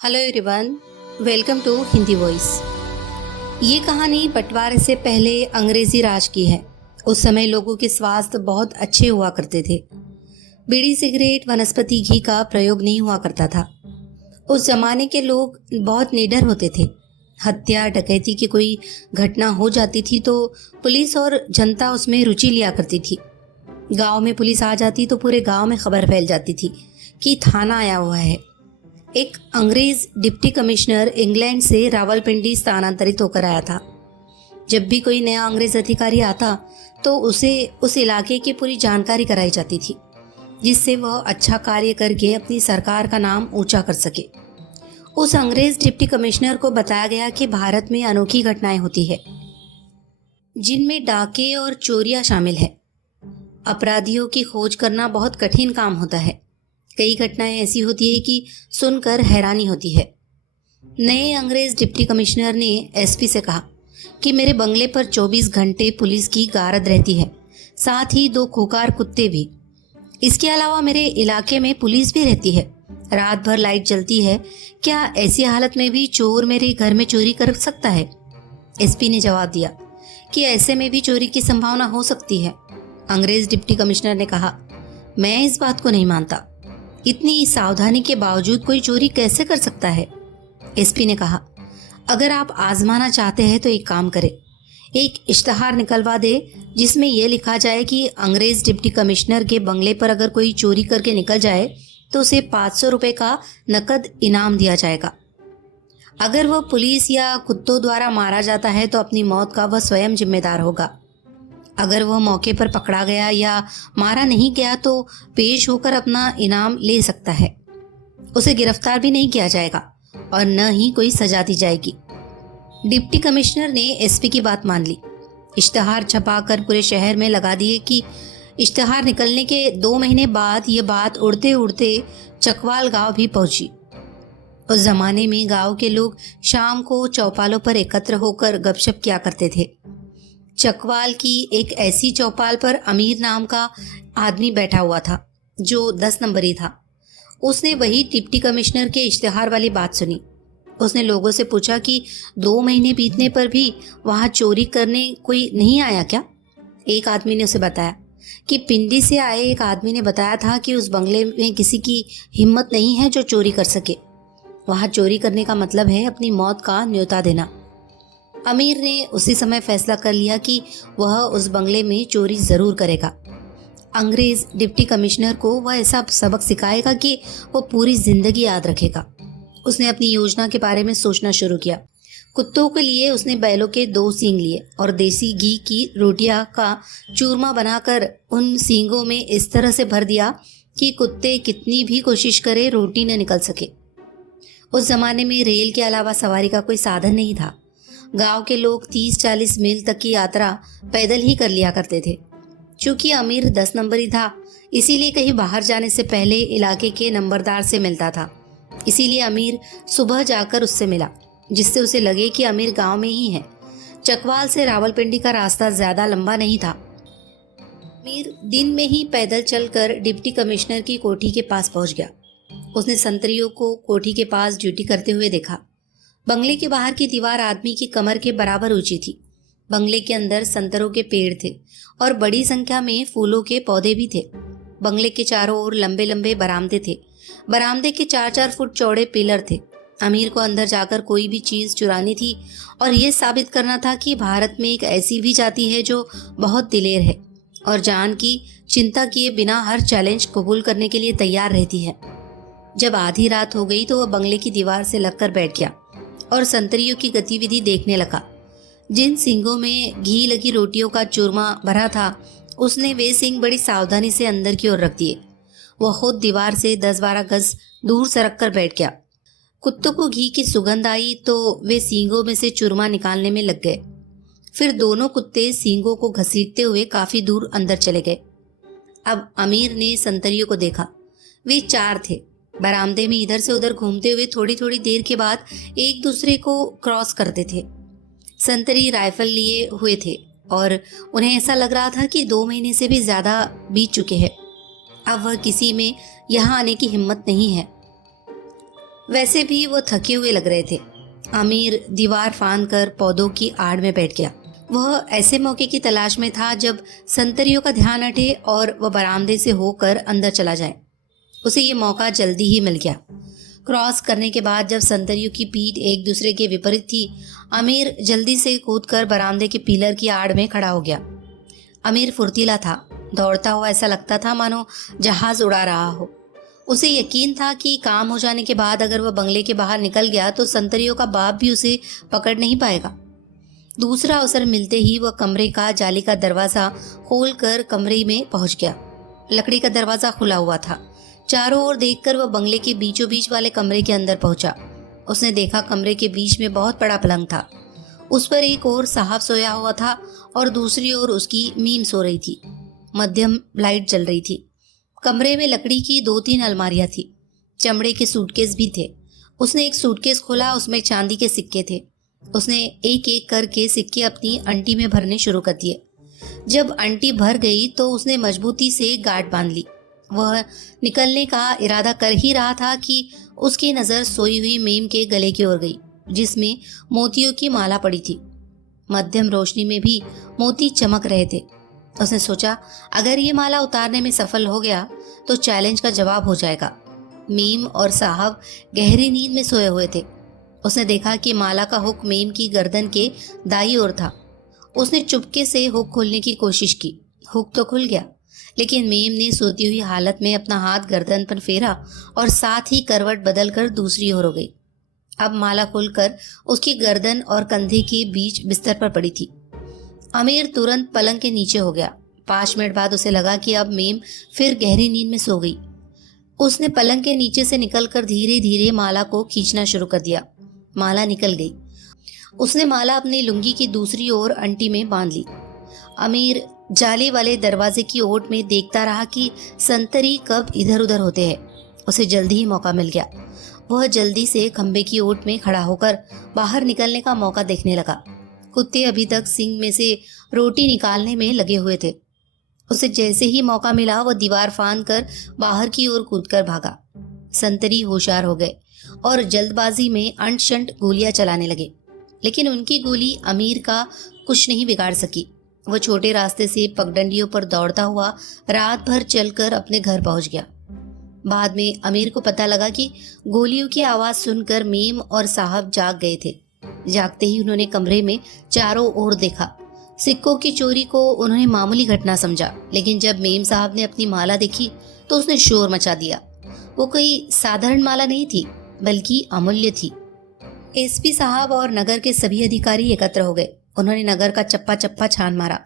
Hello everyone, welcome to Hindi Voice. ये कहानी बंटवारे से पहले अंग्रेजी राज की है। उस समय लोगों के स्वास्थ्य बहुत अच्छे हुआ करते थे। बीड़ी, सिगरेट, वनस्पति घी का प्रयोग नहीं हुआ करता था। उस जमाने के लोग बहुत निडर होते थे। हत्या, डकैती की कोई घटना हो जाती थी तो पुलिस और जनता उसमें रुचि लिया करती थी। गांव में पुलिस आ जाती तो पूरे गांव में खबर फैल जाती थी कि थाना आया हुआ है। एक अंग्रेज डिप्टी कमिश्नर इंग्लैंड से रावलपिंडी स्थानांतरित होकर आया था। जब भी कोई नया अंग्रेज अधिकारी आता तो उसे उस इलाके की पूरी जानकारी कराई जाती थी, जिससे वह अच्छा कार्य करके अपनी सरकार का नाम ऊंचा कर सके। उस अंग्रेज डिप्टी कमिश्नर को बताया गया कि भारत में अनोखी घटनाएं होती है, जिनमें डाके और चोरियां शामिल है। अपराधियों की खोज करना बहुत कठिन काम होता है। कई घटनाएं ऐसी होती है कि सुनकर हैरानी होती है। नए अंग्रेज डिप्टी कमिश्नर ने एसपी से कहा कि मेरे बंगले पर 24 घंटे पुलिस की गारद रहती है, साथ ही 2 खूंखार कुत्ते भी। इसके अलावा मेरे इलाके में पुलिस भी रहती है। रात भर लाइट जलती है। क्या ऐसी हालत में भी चोर मेरे घर में चोरी कर सकता है? एसपी ने जवाब दिया कि ऐसे में भी चोरी की संभावना हो सकती है। अंग्रेज डिप्टी कमिश्नर ने कहा, मैं इस बात को नहीं मानता। इतनी सावधानी के बावजूद कोई चोरी कैसे कर सकता है? एसपी ने कहा, अगर आप आजमाना चाहते हैं तो एक काम करें, एक इश्तहार निकलवा दे जिसमें यह लिखा जाए कि अंग्रेज डिप्टी कमिश्नर के बंगले पर अगर कोई चोरी करके निकल जाए तो उसे 500 रुपए का नकद इनाम दिया जाएगा। अगर वह पुलिस या कुत्तों द्वारा मारा जाता है तो अपनी मौत का वह स्वयं जिम्मेदार होगा। अगर वह मौके पर पकड़ा गया या मारा नहीं गया तो पेश होकर अपना इनाम ले सकता है। उसे गिरफ्तार भी नहीं किया जाएगा और न ही कोई सजा दी जाएगी। डिप्टी कमिश्नर ने एसपी की बात मान ली। इश्तहार छपाकर पूरे शहर में लगा दिए कि इश्तहार निकलने के 2 महीने बाद ये बात उड़ते उड़ते चकवाल गांव भी पहुंची। उस जमाने में गांव के लोग शाम को चौपालों पर एकत्र होकर गपशप किया करते थे। चकवाल की एक ऐसी चौपाल पर अमीर नाम का आदमी बैठा हुआ था जो 10 नंबरी था। उसने वही डिप्टी कमिश्नर के इश्तिहार वाली बात सुनी। उसने लोगों से पूछा कि 2 महीने बीतने पर भी वहां चोरी करने कोई नहीं आया क्या? एक आदमी ने उसे बताया कि पिंडी से आए एक आदमी ने बताया था कि उस बंगले में किसी की हिम्मत नहीं है जो चोरी कर सके। वहां चोरी करने का मतलब है अपनी मौत का न्योता देना। अमीर ने उसी समय फैसला कर लिया कि वह उस बंगले में चोरी जरूर करेगा। अंग्रेज डिप्टी कमिश्नर को वह ऐसा सबक सिखाएगा कि वो पूरी जिंदगी याद रखेगा। उसने अपनी योजना के बारे में सोचना शुरू किया। कुत्तों के लिए उसने बैलों के 2 सींग लिए और देसी घी की रोटियां का चूरमा बनाकर उन सींगों में इस तरह से भर दिया कि कुत्ते कितनी भी कोशिश करे रोटी न निकल सके। उस जमाने में रेल के अलावा सवारी का कोई साधन नहीं था। गांव के लोग 30-40 मील तक की यात्रा पैदल ही कर लिया करते थे। चूंकि अमीर 10 नंबरी था, इसीलिए कहीं बाहर जाने से पहले इलाके के नंबरदार से मिलता था। इसीलिए अमीर सुबह जाकर उससे मिला, जिससे उसे लगे कि अमीर गांव में ही है। चकवाल से रावलपिंडी का रास्ता ज्यादा लंबा नहीं था। अमीर दिन में ही पैदल चलकर डिप्टी कमिश्नर की कोठी के पास पहुंच गया। उसने संतरियों को कोठी के पास ड्यूटी करते हुए देखा। बंगले के बाहर की दीवार आदमी की कमर के बराबर ऊंची थी। बंगले के अंदर संतरों के पेड़ थे और बड़ी संख्या में फूलों के पौधे भी थे। बंगले के चारों ओर लंबे लंबे बरामदे थे। बरामदे के 4-4 फुट चौड़े पिलर थे। अमीर को अंदर जाकर कोई भी चीज चुरानी थी और यह साबित करना था कि भारत में एक ऐसी भी जाति है जो बहुत दिलेर है और जान की चिंता किए बिना हर चैलेंज कबूल करने के लिए तैयार रहती है। जब आधी रात हो गई तो वह बंगले की दीवार से लगकर बैठ गया और संतरियों की गतिविधि देखने लगा। जिन सींगों में घी लगी रोटियों का चूरमा भरा था, उसने वे सींग बड़ी सावधानी से अंदर की ओर रख दिए। वह खुद दीवार से 10-12 गज दूर सरक कर बैठ गया। कुत्तों को घी की सुगंध आई तो वे सींगों में से चूरमा निकालने में लग गए। फिर दोनों कुत्ते सींगों को घसीटते हुए काफी दूर अंदर चले गए। अब अमीर ने संतरियों को देखा। वे 4 थे। बरामदे में इधर से उधर घूमते हुए थोड़ी थोड़ी देर के बाद एक दूसरे को क्रॉस करते थे। संतरी राइफल लिए हुए थे और उन्हें ऐसा लग रहा था कि 2 महीने से भी ज्यादा बीत चुके हैं। अब वह किसी में यहाँ आने की हिम्मत नहीं है। वैसे भी वो थके हुए लग रहे थे। आमिर दीवार फांद कर पौधों की आड़ में बैठ गया। वह ऐसे मौके की तलाश में था जब संतरियों का ध्यान हटे और वह बरामदे से होकर अंदर चला जाए। उसे ये मौका जल्दी ही मिल गया। क्रॉस करने के बाद जब संतरियों की पीठ एक दूसरे के विपरीत थी, आमिर जल्दी से कूदकर बरामदे के पिलर की आड़ में खड़ा हो गया। आमिर फुर्तीला था, दौड़ता हुआ ऐसा लगता था मानो जहाज उड़ा रहा हो। उसे यकीन था कि काम हो जाने के बाद अगर वह बंगले के बाहर निकल गया तो संतरियों का बाप भी उसे पकड़ नहीं पाएगा। दूसरा अवसर मिलते ही वह कमरे का जाली का दरवाजा खोलकर कमरे में पहुंच गया। लकड़ी का दरवाजा खुला हुआ था। चारों ओर देखकर वह बंगले के बीचों बीच वाले कमरे के अंदर पहुंचा। उसने देखा कमरे के बीच में बहुत बड़ा पलंग था। उस पर एक ओर साहब सोया हुआ था और दूसरी ओर उसकी मीम सो रही थी। मध्यम लाइट जल रही थी। कमरे में लकड़ी की 2-3 अलमारियां थी। चमड़े के सूटकेस भी थे। उसने एक सूटकेस खोला, उसमें चांदी के सिक्के थे। उसने एक एक करके सिक्के अपनी अंटी में भरने शुरू कर दिए। जब अंटी भर गई तो उसने मजबूती से गांठ बांध ली। वह निकलने का इरादा कर ही रहा था कि उसकी नज़र सोई हुई मीम के गले की ओर गई, जिसमें मोतियों की माला पड़ी थी। मध्यम रोशनी में भी मोती चमक रहे थे। उसने सोचा, अगर ये माला उतारने में सफल हो गया तो चैलेंज का जवाब हो जाएगा। मीम और साहब गहरी नींद में सोए हुए थे। उसने देखा कि माला का हुक मीम की गर्दन के दाईं ओर था। उसने चुपके से हुक खोलने की कोशिश की। हुक तो खुल गया, लेकिन मीम ने सोती हुई हालत में अपना हाथ गर्दन पर फेरा और साथ ही करवट बदलकर दूसरी ओर हो गई। अब माला खुलकर उसकी गर्दन और कंधे के बीच बिस्तर पर पड़ी थी। आमिर तुरंत पलंग के नीचे हो गया। 5 मिनट बाद उसे लगा कि अब मीम फिर गहरी नींद में सो गई। उसने पलंग के नीचे से निकलकर धीरे धीरे माला को खींचना शुरू कर दिया। माला निकल गई। उसने माला अपनी लुंगी की दूसरी ओर अंटी में बांध ली। आमिर जाली वाले दरवाजे की ओट में देखता रहा कि संतरी कब इधर उधर होते हैं। उसे जल्दी ही मौका मिल गया। वह जल्दी से खंबे की ओट में खड़ा होकर बाहर निकलने का मौका देखने लगा। कुत्ते अभी तक सिंक में से रोटी निकालने में लगे हुए थे। उसे जैसे ही मौका मिला वह दीवार फांद कर बाहर की ओर कूदकर भागा। संतरी होशियार हो गए और जल्दबाजी में अंट शंट गोलियां चलाने लगे, लेकिन उनकी गोली आमिर का कुछ नहीं बिगाड़ सकी। वह छोटे रास्ते से पगडंडियों पर दौड़ता हुआ रात भर चलकर अपने घर पहुंच गया। बाद में आमिर को पता लगा कि गोलियों की आवाज सुनकर मीम और साहब जाग गए थे। जागते ही उन्होंने कमरे में चारों ओर देखा। सिक्कों की चोरी को उन्होंने मामूली घटना समझा, लेकिन जब मीम साहब ने अपनी माला देखी तो उसने शोर मचा दिया। वो कोई साधारण माला नहीं थी, बल्कि अमूल्य थी। एसपी साहब और नगर के सभी अधिकारी एकत्र हो गए। उन्होंने नगर का चप्पा चप्पा छान मारा,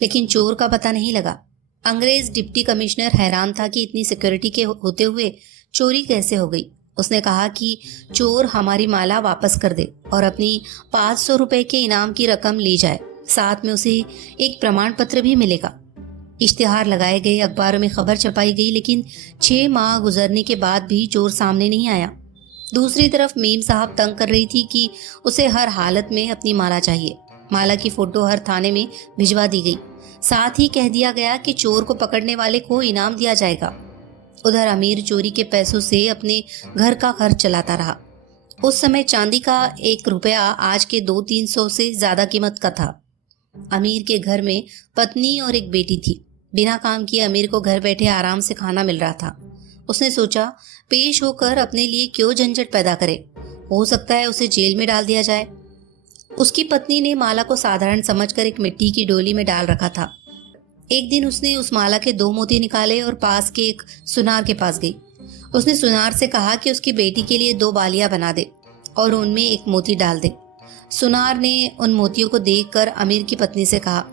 लेकिन चोर का पता नहीं लगा। अंग्रेज डिप्टी कमिश्नर हैरान था कि इतनी सिक्योरिटी के होते हुए चोरी कैसे हो गई। उसने कहा कि चोर हमारी माला वापस कर दे और अपनी 500 रुपए के इनाम की रकम ले जाए। साथ में उसे एक प्रमाण पत्र भी मिलेगा। इश्तिहार लगाए गए, अखबारों में खबर छपाई गई, लेकिन 6 माह गुजरने के बाद भी चोर सामने नहीं आया। दूसरी तरफ मीम साहब तंग कर रही थी कि उसे हर हालत में अपनी माला चाहिए। माला की फोटो हर थाने में भिजवा दी गई। साथ ही कह दिया गया कि चोर को पकड़ने वाले को इनाम दिया जाएगा। उधर अमीर चोरी के पैसों से अपने घर का खर्च चलाता रहा। उस समय चांदी का 1 रुपया आज के 200-300 से ज्यादा कीमत का था। अमीर के घर में पत्नी और एक बेटी थी। बिना काम किए अमीर को घर बैठे आराम से खाना मिल रहा था। उसने सोचा, पेश होकर अपने लिए क्यों झंझट पैदा करे, हो सकता है उसे जेल में डाल दिया जाए। उसकी पत्नी ने माला को साधारण समझकर एक मिट्टी की डोली में डाल रखा था। एक दिन उसने उस माला के 2 मोती निकाले और पास के एक सुनार के पास गई। उसने सुनार से कहा कि उसकी बेटी के लिए 2 बालियां बना दे और उनमें एक मोती डाल दे। सुनार ने उन मोतियों को देखकर अमीर की पत्नी से कहा,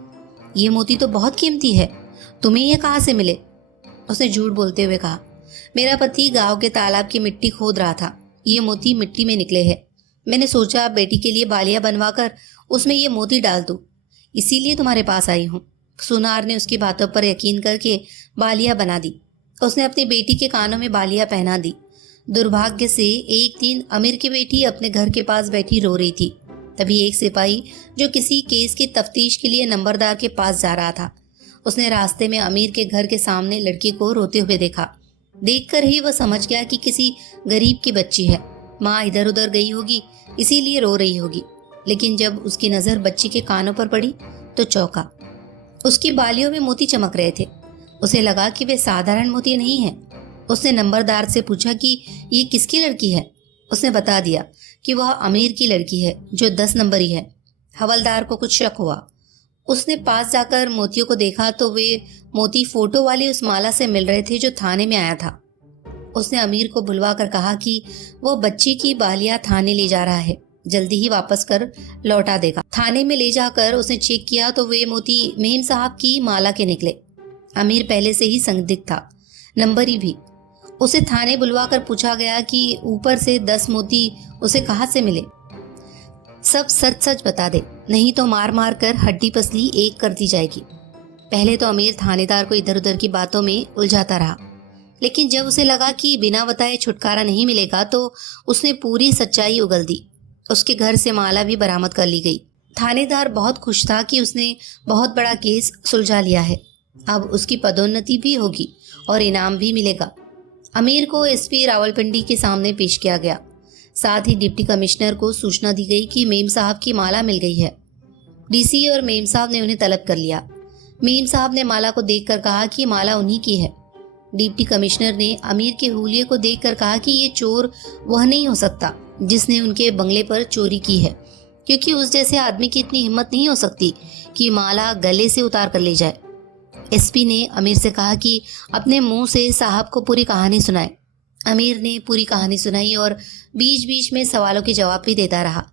ये मोती तो बहुत कीमती है, तुम्हें ये कहाँ से मिले? उसने झूठ बोलते हुए कहा, मेरा पति गांव के तालाब की मिट्टी खोद रहा था, ये मोती मिट्टी में निकले हैं। मैंने सोचा बेटी के लिए बालियां बनवाकर उसमें ये मोती डाल दूं, इसीलिए तुम्हारे पास आई हूँ। सुनार ने उसकी बातों पर यकीन करके बालियां बना दी। उसने अपनी बेटी के कानों में बालियां पहना दी। दुर्भाग्य से एक दिन अमीर की बेटी अपने घर के पास बैठी रो रही थी। तभी एक सिपाही जो किसी केस की तफ्तीश के लिए नंबरदार के पास जा रहा था, उसने रास्ते में अमीर के घर के सामने लड़की को रोते हुए देखा। देखकर ही वह समझ गया कि किसी गरीब की बच्ची है। माँ इधर उधर गई होगी, इसीलिए रो रही होगी। लेकिन जब उसकी नज़र बच्ची के कानों पर पड़ी तो चौंका। उसकी बालियों में मोती चमक रहे थे। उसे लगा कि वे साधारण मोती नहीं हैं। उसने नंबरदार से पूछा कि ये किसकी लड़की है। उसने बता दिया कि वह अमीर की लड़की है जो 10 नंबरी है। हवलदार को कुछ शक हुआ। उसने पास जाकर मोतियों को देखा तो वे मोती फोटो वाली उस माला से मिल रहे थे जो थाने में आया था। उसने अमीर को बुलवा कर कहा कि वो बच्ची की बालियां थाने ले जा रहा है, जल्दी ही वापस कर लौटा देगा। थाने में ले जाकर उसने चेक किया तो वे मोती मेम साहब की माला के निकले। अमीर पहले से ही संदिग्ध था, नंबरी भी। उसे थाने बुलवा कर पूछा गया कि ऊपर से 10 मोती उसे कहाँ से मिले। सब सच सच बता दे, नहीं तो मार मार कर हड्डी पसली एक कर दी जाएगी। पहले तो अमीर थानेदार को इधर उधर की बातों में उलझाता रहा, लेकिन जब उसे लगा कि बिना बताए छुटकारा नहीं मिलेगा तो उसने पूरी सच्चाई उगल दी। उसके घर से माला भी बरामद कर ली गई। थानेदार बहुत खुश था कि उसने बहुत बड़ा केस सुलझा लिया है। अब उसकी पदोन्नति भी होगी और इनाम भी मिलेगा। अमीर को एसपी रावलपिंडी के सामने पेश किया गया। साथ ही डिप्टी कमिश्नर को सूचना दी गई कि मेम साहब की माला मिल गई है। डीसी और मेम साहब ने उन्हें तलब कर लिया। मेम साहब ने माला को देखकर कहा कि माला उन्हीं की है। डिप्टी कमिश्नर ने अमीर के हुलिये को देखकर कहा कि ये चोर वह नहीं हो सकता जिसने उनके बंगले पर चोरी की है, क्योंकि उस जैसे आदमी की इतनी हिम्मत नहीं हो सकती कि माला गले से उतार कर ले जाए। एसपी ने अमीर से कहा कि अपने मुंह से साहब को पूरी कहानी सुनाए। अमीर ने पूरी कहानी सुनाई और बीच बीच में सवालों के जवाब भी देता रहा।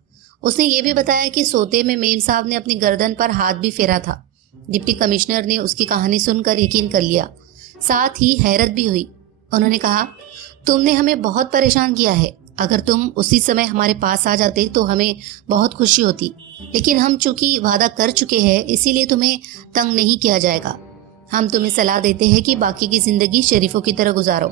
उसने ये भी बताया कि सोते में मेम साहब ने अपनी गर्दन पर हाथ भी फेरा था। डिप्टी कमिश्नर ने उसकी कहानी सुनकर यकीन कर लिया, साथ ही हैरत भी हुई। उन्होंने कहा, तुमने हमें बहुत परेशान किया है। अगर तुम उसी समय हमारे पास आ जाते तो हमें बहुत खुशी होती, लेकिन हम चूंकि वादा कर चुके हैं इसीलिए तुम्हें तंग नहीं किया जाएगा। हम तुम्हें सलाह देते हैं कि बाकी की जिंदगी शरीफों की तरह गुजारो।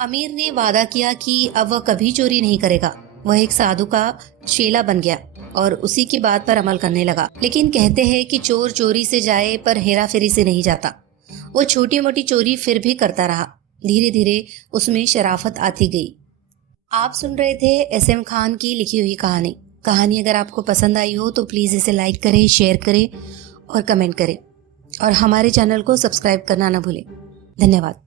अमीर ने वादा किया कि अब वह कभी चोरी नहीं करेगा। वह एक साधु का चेला बन गया और उसी की बात पर अमल करने लगा। लेकिन कहते हैं कि चोर चोरी से जाए पर हेरा फेरी से नहीं जाता। वो छोटी मोटी चोरी फिर भी करता रहा। धीरे धीरे उसमें शराफत आती गई। आप सुन रहे थे SM खान की लिखी हुई कहानी अगर आपको पसंद आई हो तो प्लीज़ इसे लाइक करें, शेयर करें और कमेंट करें, और हमारे चैनल को सब्सक्राइब करना ना भूलें। धन्यवाद।